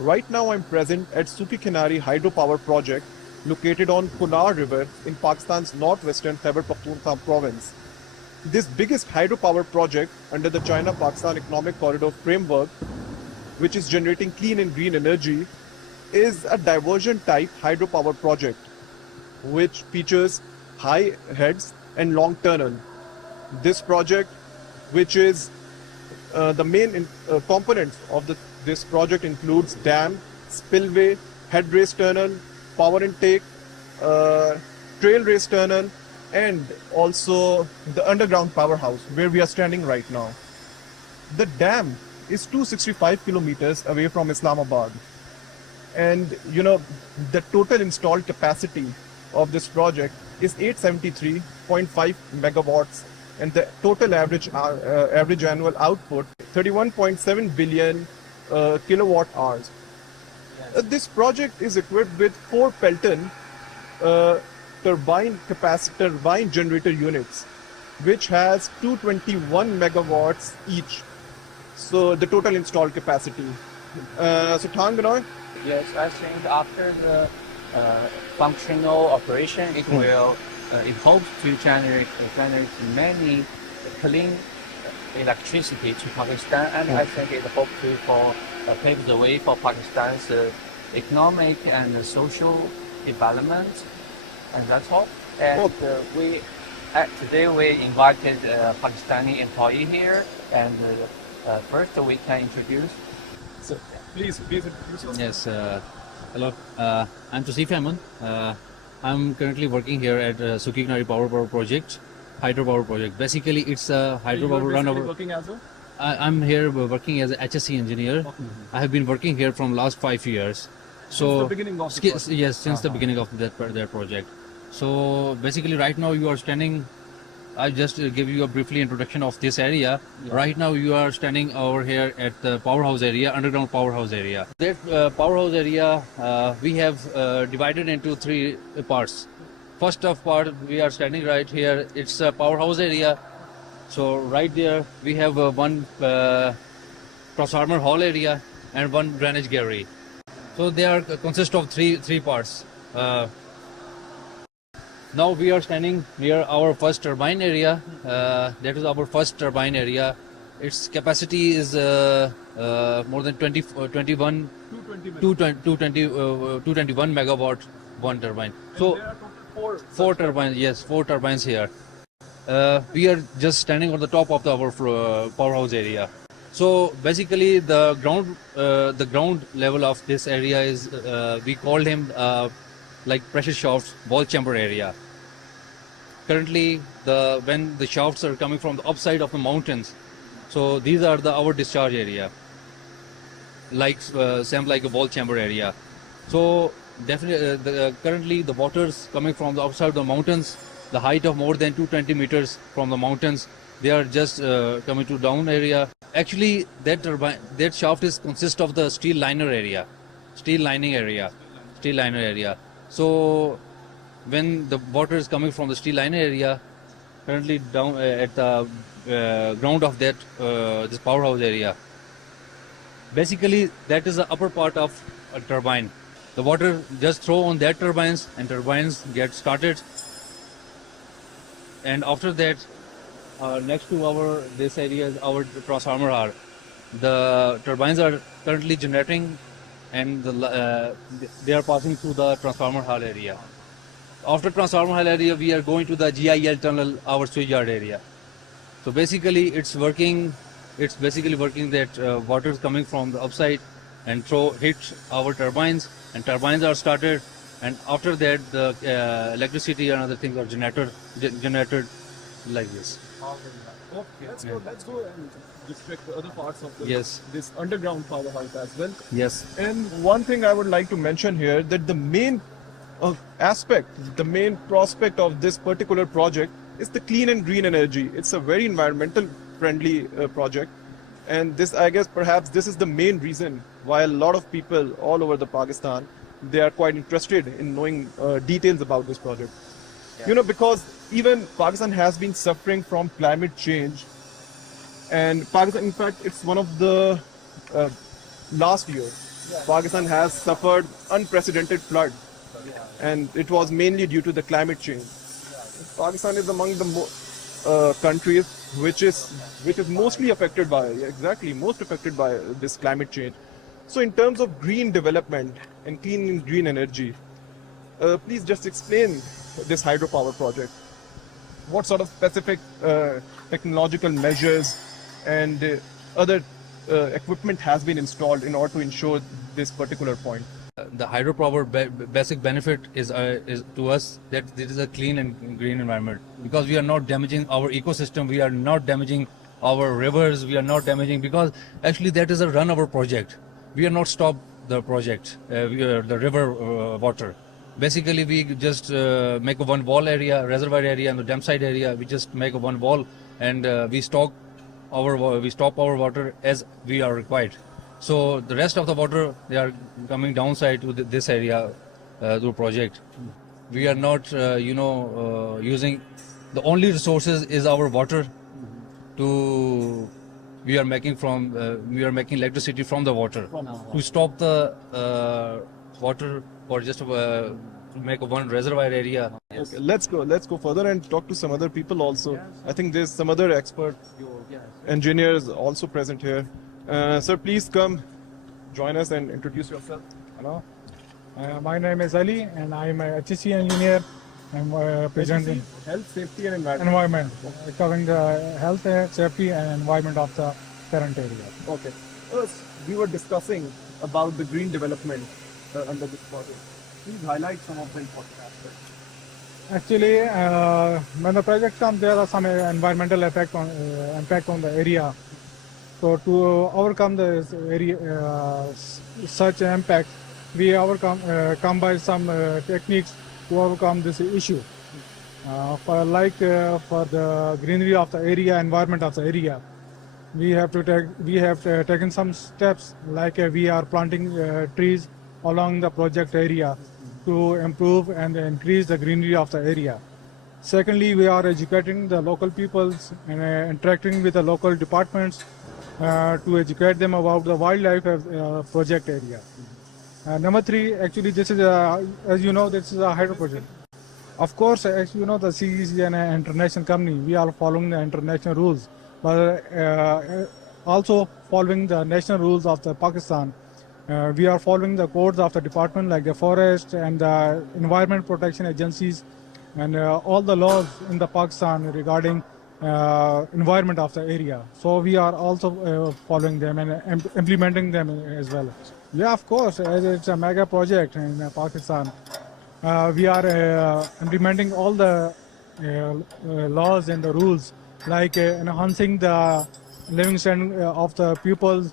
Right now I'm present at Suki Kinari Hydropower project located on Kunar River in Pakistan's northwestern Khyber Pakhtunkhwa province. This biggest hydropower project under the China-Pakistan Economic Corridor framework, which is generating clean and green energy, is a diversion type hydropower project which features high heads and long tunnel. This project, which is the main components of this project, includes dam, spillway, head race tunnel, power intake, trail race tunnel, and also the underground powerhouse where we are standing right now. The dam is 265 kilometers away from Islamabad, and the total installed capacity of this project is 873.5 megawatts, and the total average annual output 31.7 billion kilowatt hours. This project is equipped with 4 Pelton turbine generator units, which has 221 megawatts each. So the total installed capacity. So Thanganoy? Yes, I think after the functional operation, it will. It hopes to generate many clean electricity to Pakistan, and I think it hopes to pave the way for Pakistan's economic and social development, and that's all. And today we invited a Pakistani employee here, and first we can introduce. So please introduce yourself. Yes, hello. I'm Suki Kinari. I'm currently working here at Suki Kinari Hydropower project. Basically, it's a hydropower run over. Working as a? I'm here working as an HSC engineer. Okay. I have been working here from last 5 years. Since the beginning of the project? Yes, since the beginning of their project. So basically, right now you are standing. I'll just give you a briefly introduction of this area. Yeah. Right now you are standing over here at the powerhouse area, underground powerhouse area. That powerhouse area we have divided into 3 parts. First part we are standing right here. It's a powerhouse area. So right there we have one transformer hall area and one drainage gallery. So they are consist of three parts. Now we are standing near our first turbine area. That is our first turbine area. Its capacity is more than 221 megawatt one turbine. So there are total 4 turbines. Yes, 4 turbines here. We are just standing on the top of our powerhouse area. So basically, the ground level of this area is we called him like pressure shafts, ball chamber area. Currently, when the shafts are coming from the upside of the mountains, so these are our discharge area, like same like a ball chamber area. So definitely, currently the waters coming from the upside of the mountains, the height of more than 220 meters from the mountains, they are just coming to down area. Actually, that shaft consists of the steel lining area. So when the water is coming from the steel liner area, currently down at the ground of that this powerhouse area, basically that is the upper part of a turbine. The water just throw on that turbines, and turbines get started. And after that, next to this area is our transformer hall. The turbines are currently generating, and they are passing through the transformer hall area. After transformer hall area, we are going to the GIL tunnel, our switchyard area. So basically, it's basically working that water is coming from the upside and hit our turbines, and turbines are started. And after that, the electricity and other things are generated like this. Okay, let's go and just check the other parts of this underground powerhouse as well. Yes. And one thing I would like to mention here, that the main the main prospect of this particular project is the clean and green energy. It's a very environmental friendly project, and I guess perhaps this is the main reason why a lot of people all over the Pakistan, they are quite interested in knowing details about this project. Yeah. Because even Pakistan has been suffering from climate change, and Pakistan, in fact, it's one of the last year Pakistan has suffered unprecedented flood, and it was mainly due to the climate change. Pakistan is among the countries which is mostly affected by most affected by this climate change. So in terms of green development and clean green energy, please just explain this hydropower project. What sort of specific technological measures and other equipment has been installed in order to ensure this particular point? The hydropower basic benefit is to us that it is a clean and green environment, because we are not damaging our ecosystem, we are not damaging our rivers, we are not damaging, because actually that is a run our project. We are not stop the project, we are the river water. Basically we just make a one wall area, reservoir area, and the dam side area. We just make a one wall, and we stop our water as we are required. So the rest of the water, they are coming downside to this area through project. We are not, using the only resources is our water. We are making electricity from the water. To stop the water, or just to make one reservoir area. Okay, let's go further and talk to some other people also. I think there's some other expert engineers also present here. Sir, please come join us and introduce yourself. Hello, my name is Ali, and I'm a HSC engineer. I'm present in Health, safety and environment. environment, covering the health, safety, and environment of the current area. Okay. First, we were discussing about the green development under this project. Please highlight some of the important aspects. Actually, when the project comes, there are some environmental impact on the area. So to overcome the area, such impact, we come by some techniques to overcome this issue. For the greenery of the area, environment of the area, we have taken some steps, like we are planting trees along the project area to improve and increase the greenery of the area. Secondly, we are educating the local peoples and interacting with the local departments to educate them about the wildlife project area. Number three, actually this is as you know, this is a hydro project. Of course, as you know, the CPEC is an international company. We are following the international rules, but also following the national rules of the Pakistan. We are following the codes of the department, like the forest and the environment protection agencies, and all the laws in the Pakistan regarding environment of the area. So we are also following them and implementing them as well. Yeah, of course, as it's a mega project in Pakistan, we are implementing all the laws and the rules, like enhancing the living standard of the pupils,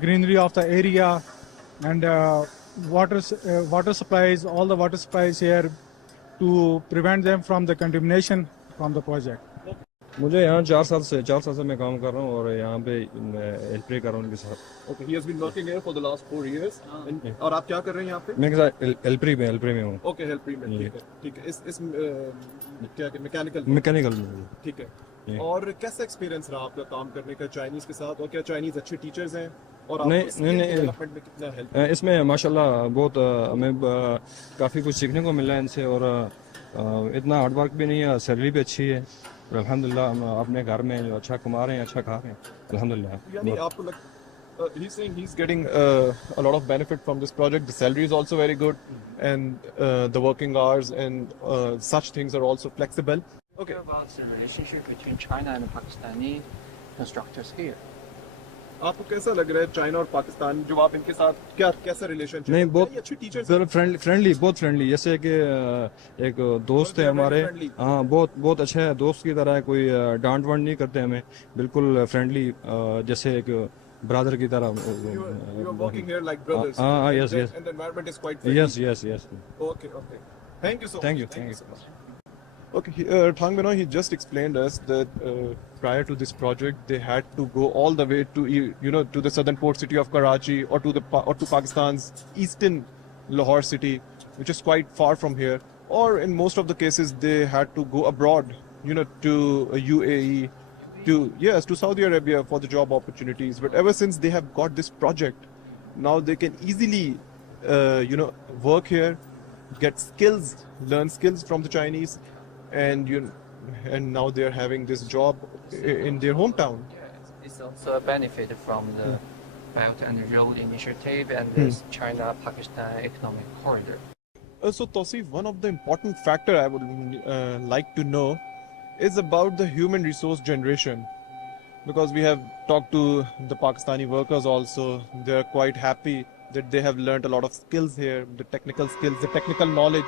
greenery of the area, and water supplies, all the water supplies here, to prevent them from the contamination from the project. मुझे यहाँ 4 साल से मैं काम कर रहा हूँ और यहाँ पे हेल्प कर रहा हूँ उनके साथ. Okay, he has been working here for the last 4 years. और आप क्या कर रहे हैं यहाँ पे? मैं के साथ हेल्प में हूँ. Okay, help में. ठीक है. इस क्या मैकेनिकल में. ठीक है. और कैसा एक्सपीरियंस रहा आपका काम करने का चाइनीज के साथ, और क्या चाइनीज अच्छे टीचर्स हैं और आपको डेवलपमेंट में कितना हेल्प? इसमें माशाल्लाह बहुत हमें काफ़ी कुछ सीखने को मिल रहा है इनसे, और इतना हार्ड वर्क भी नहीं है, सैलरी भी अच्छी है. अल्हम्दुलिल्लाह हम अपने घर में जो अच्छा कमा रहे हैं, अच्छा खा रहे हैं, अल्हम्दुलिल्लाह. यानी आपको he's saying he's getting a lot of benefit from this project. The salary is also very good, and the working hours and such things are also flexible. Okay. About the relationship between China and Pakistani constructors here. आपको कैसा लग रहा है China और पाकिस्तान, जो आप इनके साथ कैसा रिलेशनशिप? नहीं, बहुत अच्छी टीचर्स, फ्रेंडली, बहुत फ्रेंडली. जैसे कि एक दोस्त है हमारे. हाँ, बहुत अच्छा है, दोस्त की तरह है. कोई डांट वांट नहीं करते हमें, बिल्कुल फ्रेंडली, जैसे एक ब्रदर की तरह. You are working here like brothers. Yes. And the environment is quite friendly. Yes. Okay. Thank you so much. Thank you so much. Okay, Thang Benoy, he just explained us that prior to this project, they had to go all the way to to the southern port city of Karachi, or to Pakistan's eastern Lahore city, which is quite far from here. Or in most of the cases, they had to go abroad, to UAE, to Saudi Arabia for the job opportunities. But ever since they have got this project, Now they can easily, work here, get skills, learn skills from the Chinese, and and now they are having this job in their hometown. Yeah, it's also a benefit from the Belt and Road Initiative and this China-Pakistan Economic Corridor. So Tausif, one of the important factor I would like to know is about the human resource generation, because we have talked to the Pakistani workers also. They are quite happy that they have learned a lot of skills here, the technical skills, the technical knowledge.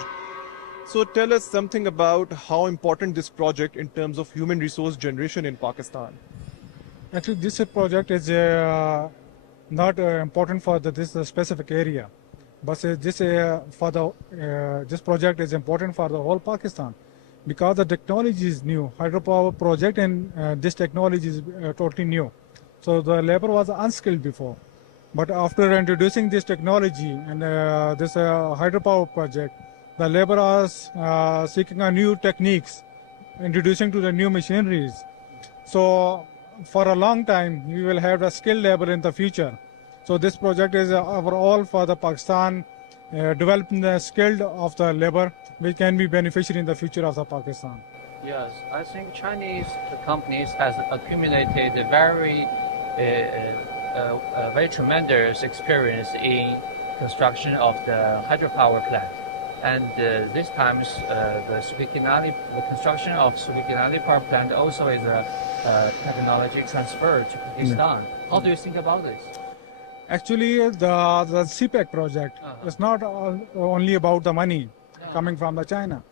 So tell us something about how important this project in terms of human resource generation in Pakistan. Actually, this project is not important for this specific area, but this project is important for the whole Pakistan, because the technology is new. Hydropower project and this technology is totally new. So the labor was unskilled before, but after introducing this technology and this hydropower project, the labor are seeking new techniques, introducing to the new machineries. So for a long time, we will have the skilled labor in the future. So this project is overall for the Pakistan, developing the skilled of the labor, which can be beneficial in the future of the Pakistan. Yes, I think Chinese companies has accumulated a very tremendous experience in construction of the hydropower plant. And this time, the construction of Suki Kinari power plant also is a technology transfer to Pakistan. How do you think about this? Actually, the CPEC project is not only about the money coming from the China.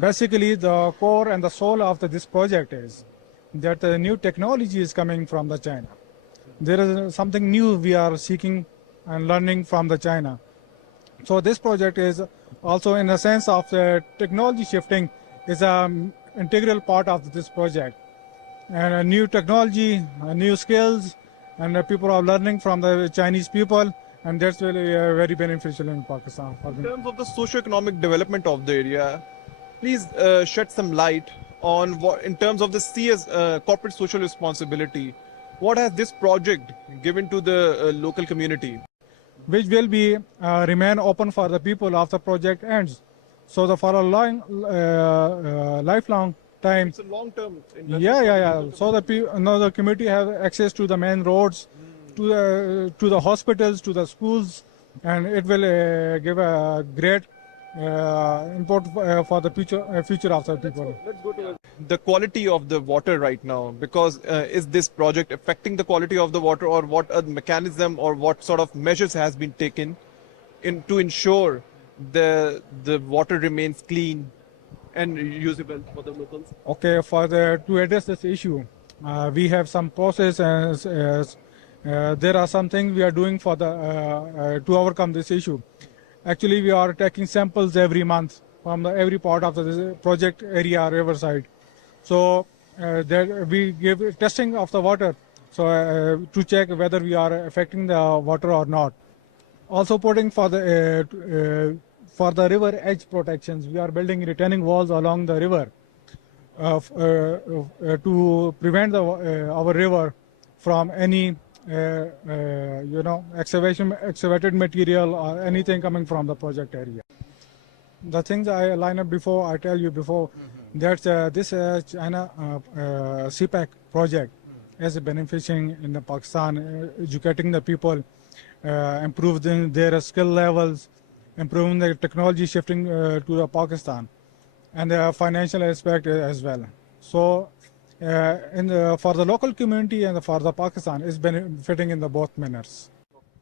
Basically, the core and the soul of this project is that the new technology is coming from the China. There is something new we are seeking and learning from the China. So this project is also, in a sense of the technology shifting, is an integral part of this project. And a new technology, new skills, and people are learning from the Chinese people, and that's really very beneficial in Pakistan. In terms of the socio-economic development of the area, please shed some light on what, in terms of the CS corporate social responsibility, what has this project given to the local community? Which will be remain open for the people after project ends. So for a lifelong time. It's a long-term investment. Yeah. So the community have access to the main roads, to the hospitals, to the schools, and it will give a great input for the future of the people. Let's go to the quality of the water right now, because is this project affecting the quality of the water, or what a mechanism or what sort of measures has been taken to ensure the water remains clean and usable for the locals? Okay, to address this issue, we have some process, there are some things we are doing for to overcome this issue. Actually, we are taking samples every month from every part of the project area, riverside. So we give testing of the water, so to check whether we are affecting the water or not. Also putting for the river edge protections, we are building retaining walls along the river to prevent our river from any excavated material or anything coming from the project area. The things I line up before, I tell you before, that this China CPEC project is benefiting in the Pakistan, educating the people, improving their skill levels, improving the technology shifting to the Pakistan, and the financial aspect as well. So for the local community and for the Pakistan is benefiting in the both manners.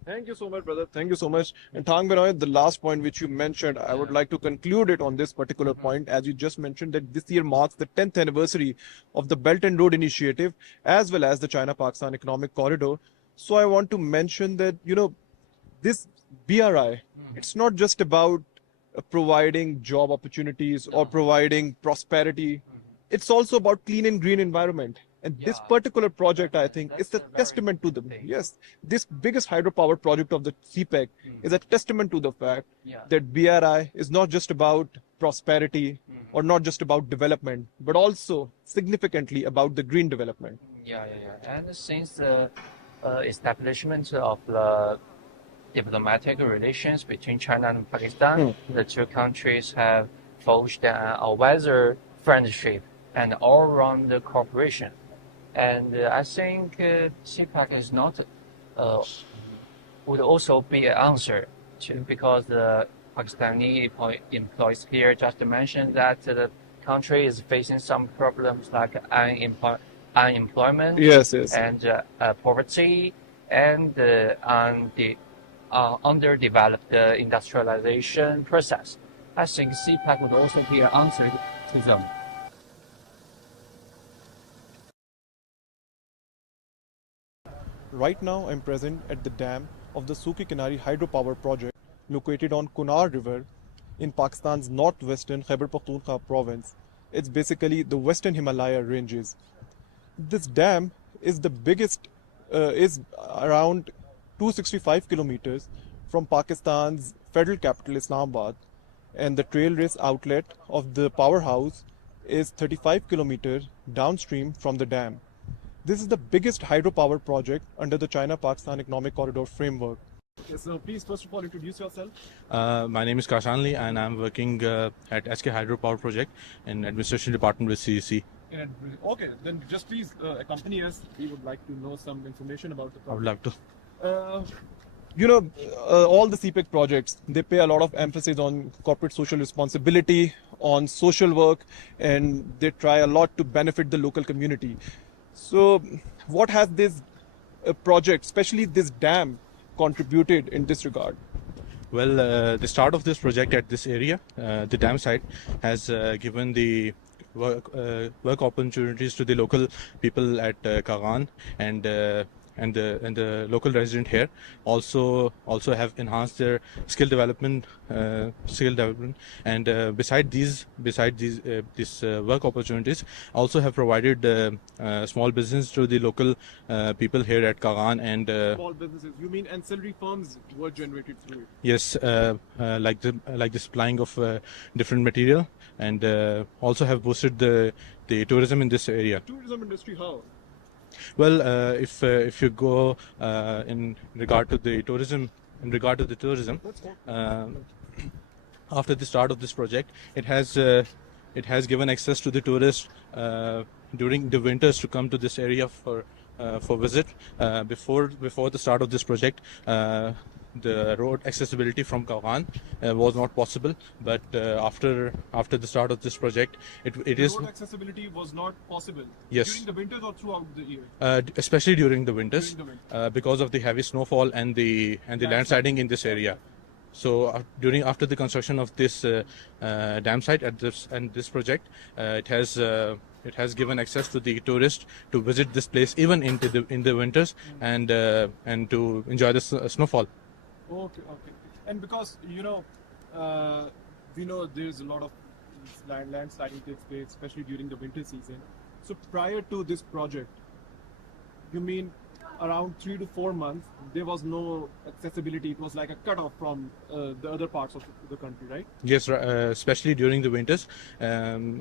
Thank you so much, brother. Thank you so much. And Thang Benoy, the last point which you mentioned, I would like to conclude it on this particular point, as you just mentioned that this year marks the 10th anniversary of the Belt and Road Initiative, as well as the China-Pakistan Economic Corridor. So I want to mention that, this BRI, it's not just about providing job opportunities or providing prosperity. It's also about clean and green environment. And this particular project, I think, is a testament to them. Yes, this biggest hydropower project of the CPEC is a testament to the fact that BRI is not just about prosperity or not just about development, but also significantly about the green development. Yeah. And since the establishment of the diplomatic relations between China and Pakistan. The two countries have forged a weather friendship and all-round cooperation. And I think CPEC is not would also be an answer to, because the Pakistani employees here just mentioned that the country is facing some problems like unemployment, Yes, yes. and poverty, and the underdeveloped industrialization process. I think CPEC would also be an answer to them. Right now, I'm present at the dam of the Suki Kinari Hydropower project located on Kunar River in Pakistan's northwestern Khyber Pakhtunkhwa province. It's basically the western Himalaya ranges. This dam is the biggest, is around 265 kilometers from Pakistan's federal capital Islamabad, and the trail race outlet of the powerhouse is 35 kilometers downstream from the dam. This is the biggest hydropower project under the China-Pakistan Economic Corridor framework. Okay, so please first of all introduce yourself. My name is Kashanli and I'm working at SK Hydropower project in administration department with CEC. Okay, then just please accompany us. We would like to know some information about the I would project. love to. All the CPEC projects, they pay a lot of emphasis on corporate social responsibility, on social work, and they try a lot to benefit the local community. So what has this project, especially this dam, contributed in this regard? Well, the start of this project at this area, the dam site, has given the work opportunities to the local people at Kagan and the local resident here. Also have enhanced their skill development, and beside these work opportunities, also have provided small business to the local people here at Kagan and. Small businesses, you mean ancillary firms were generated through it? Yes, like the supplying of different material, and also have boosted the tourism in this area. Tourism industry, how? Well, if you go in regard to the tourism, after the start of this project, it has given access to the tourists during the winters to come to this area for visit. Before the start of this project, the road accessibility from Kawan was not possible, but after the start of this project, it is. Road accessibility was not possible. Yes. During the winters or throughout the year? Especially during the winters, During the winter. because of the heavy snowfall and the landsliding in this area. So after the construction of this dam site at this project, it has given access to the tourists to visit this place even in the winters, and to enjoy the snowfall. Okay. And because we know there's a lot of landsliding takes place, especially during the winter season. So prior to this project, you mean around 3 to 4 months, there was no accessibility. It was like a cutoff from the other parts of the country, right? Yes, especially during the winters. After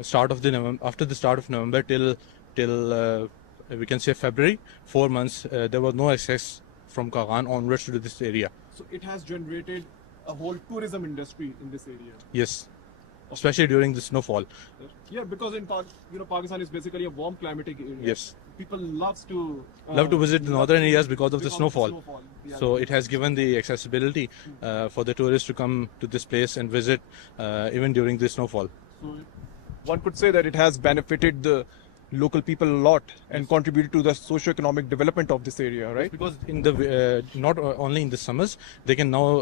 the start of November till we can say February, 4 months, there was no access from Kagan onwards to this area. So it has generated a whole tourism industry in this area. Yes, especially during the snowfall. Yeah, because in Pakistan is basically a warm climatic area. Yes. People love to visit the northern areas because of the snowfall. Yeah. So it has given the accessibility for the tourists to come to this place and visit even during the snowfall. So one could say that it has benefited the local people a lot and contributed to the socio-economic development of this area, right? Because in the not only in the summers, they can now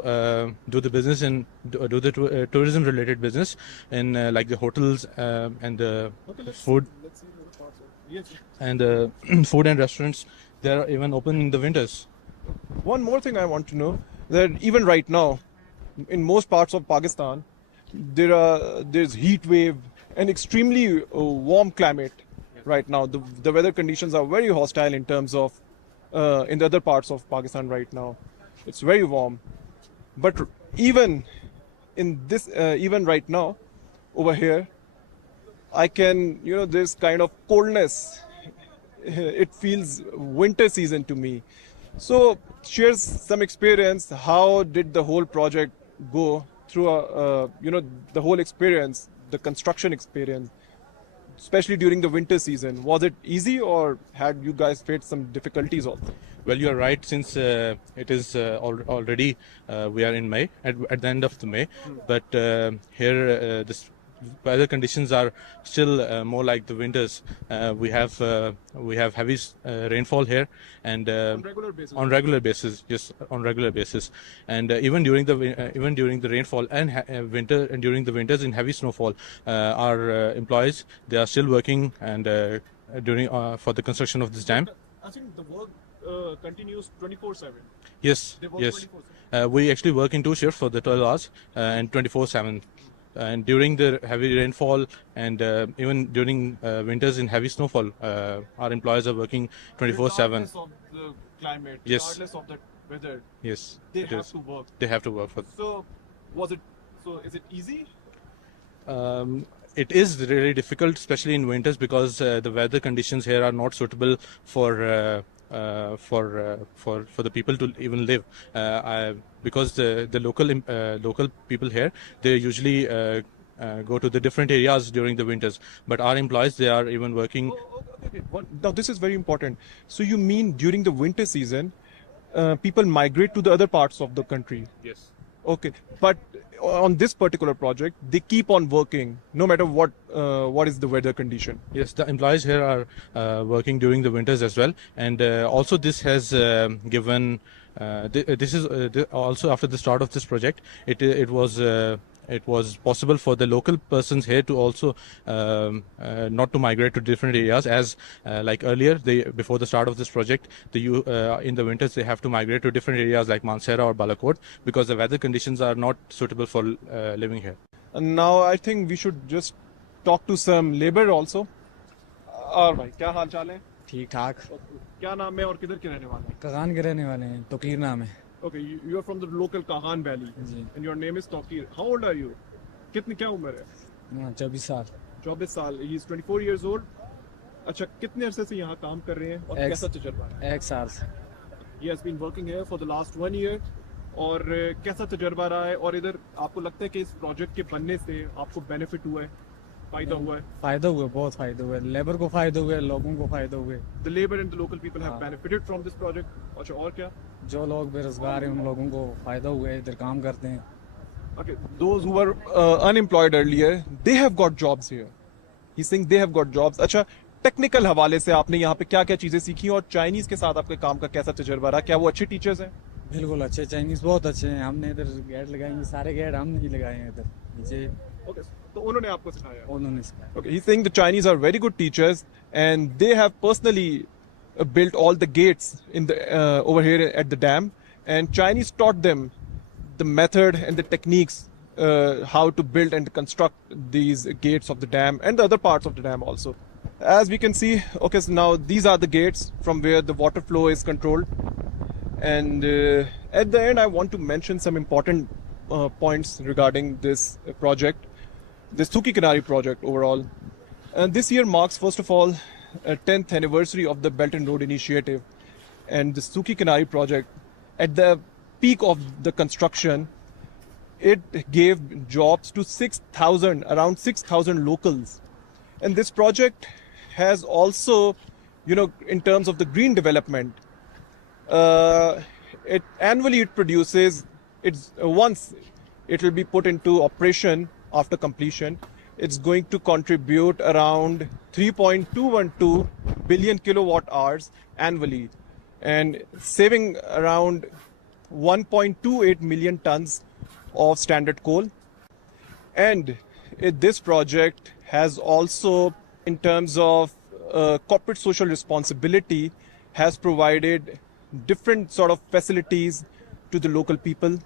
do the business and do the tourism related business in like the hotels and the food. Let's see the other parts of yes. And food and restaurants, they are even open in the winters. One more thing I want to know, that even right now, in most parts of Pakistan, there's heat wave and extremely warm climate. Right now, the weather conditions are very hostile in terms of in the other parts of Pakistan right now. It's very warm, but even in this, even right now, over here, I can this kind of coldness. It feels winter season to me. So, share some experience. How did the whole project go through? The whole experience, the construction experience, especially during the winter season. Was it easy, or had you guys faced some difficulties also? Well, you are right. Since it is already we are in May, at the end of the May, but here this weather conditions are still more like the winters. We have heavy rainfall here, and On regular basis. on regular basis, yes, on regular basis, and even during the rainfall and winter and during the winters in heavy snowfall, our employees, they are still working and during for the construction of this dam. I think the work continues 24/7. Yes, They work yes. 24/7. We actually work in two shifts for the 12 hours and 24/7. And during the heavy rainfall and even during winters in heavy snowfall, our employees are working 24/7. Regardless of the climate, Yes. regardless of the weather, Yes, they it have is. to work. They have to work for. So, is it easy? It is really difficult, especially in winters, because the weather conditions here are not suitable for the people to even live. Because the local people here, they usually go to the different areas during the winters. But our employees, they are even working. Okay. Now, this is very important. So, you mean during the winter season, people migrate to the other parts of the country? Yes. Okay, but on this particular project, they keep on working no matter what is the weather condition. Yes, the employees here are working during the winters as well, and also this has given. This is also after the start of this project. It was possible for the local persons here to also not to migrate to different areas, as like earlier before the start of this project, in the winters they have to migrate to different areas like Mansehra or Balakot, because the weather conditions are not suitable for living here. And now I think we should just talk to some labor also. और भाई क्या हाल चाल है? ठीक ठाक। क्या नाम है और किधर के रहने वाले हैं? कगान के रहने वाले हैं, तोकीर नाम है। Okay, you are from the local Kahan Valley, ji. and your name is Tokir. How old are you? कितनी क्या उम्र है? 24 साल। 24 साल. He is 24 years old. अच्छा, कितने अरसे से यहाँ काम कर रहे हैं और कैसा तजुर्बा है? 1 साल से। He has been working here for the last 1 year. और कैसा तजुर्बा रहा है? और इधर आपको लगता है कि इस प्रोजेक्ट के बनने से आपको बेनिफिट हुआ है, फायदा हुआ है? फायदा हुआ, बहुत फायदा हुआ। लेबर को फायदा हुआ, लोगों को फायदा हुआ। The labor and the local people have हाँ। benefited from this project. अच्छा, और क्या? जो लोग बेरोजगार हैं उन लोगों को फायदा हुआ है, इधर काम करते हैं। Okay, those who were unemployed earlier, they have got jobs here. He's saying they have got jobs. अच्छा, टेक्निकल हवाले से आपने यहाँ पे क्या क्या चीजें सीखी और चाइनीज के साथ आपके काम का कैसा तजुर्बा रहा? क्या वो अच्छे टीचर्स हैं? बिल्कुल अच्छे, चाइनीज बहुत अच्छे हैं। हमने इधर गेट लगाएंगे, सारे गेट हम नहीं लगाए हैं इधर नीचे। Okay, तो उन्होंने आपको सिखाया? उन्होंने सिखाया। Okay, he's saying the Chinese are very good teachers and they have personally built all the gates in the over here at the dam, and Chinese taught them the method and the techniques how to build and construct these gates of the dam and the other parts of the dam also. As we can see, okay, so now these are the gates from where the water flow is controlled, and at the end I want to mention some important points regarding this project, the Suki Kinari project overall. And this year marks, first of all, a 10th anniversary of the Belt and Road Initiative, and the Suki Kinari project, at the peak of the construction, it gave jobs to around 6,000 locals. And this project has also, in terms of the green development, annually it produces, once it will be put into operation after completion, it's going to contribute around 3.212 billion kilowatt hours annually, and saving around 1.28 million tons of standard coal. And this project has also, in terms of corporate social responsibility, has provided different sort of facilities to the local people.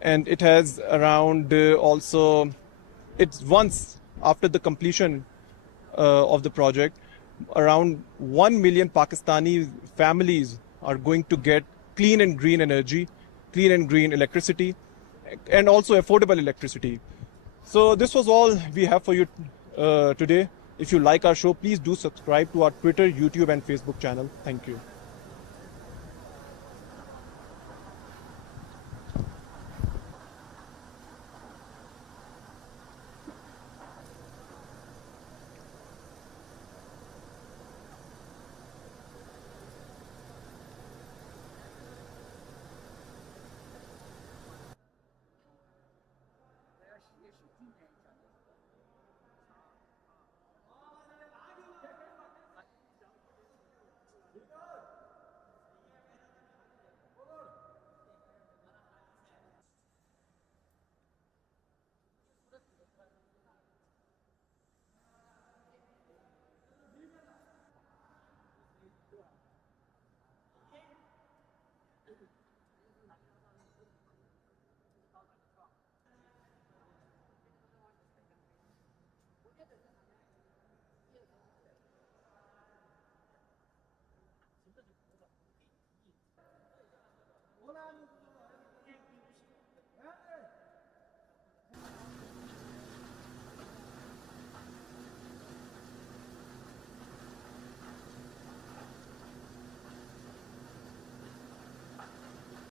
And it has around it's once after the completion of the project, around 1 million Pakistani families are going to get clean and green energy, clean and green electricity, and also affordable electricity. So this was all we have for you today. If you like our show, please do subscribe to our Twitter, YouTube, and Facebook channel. Thank you. है।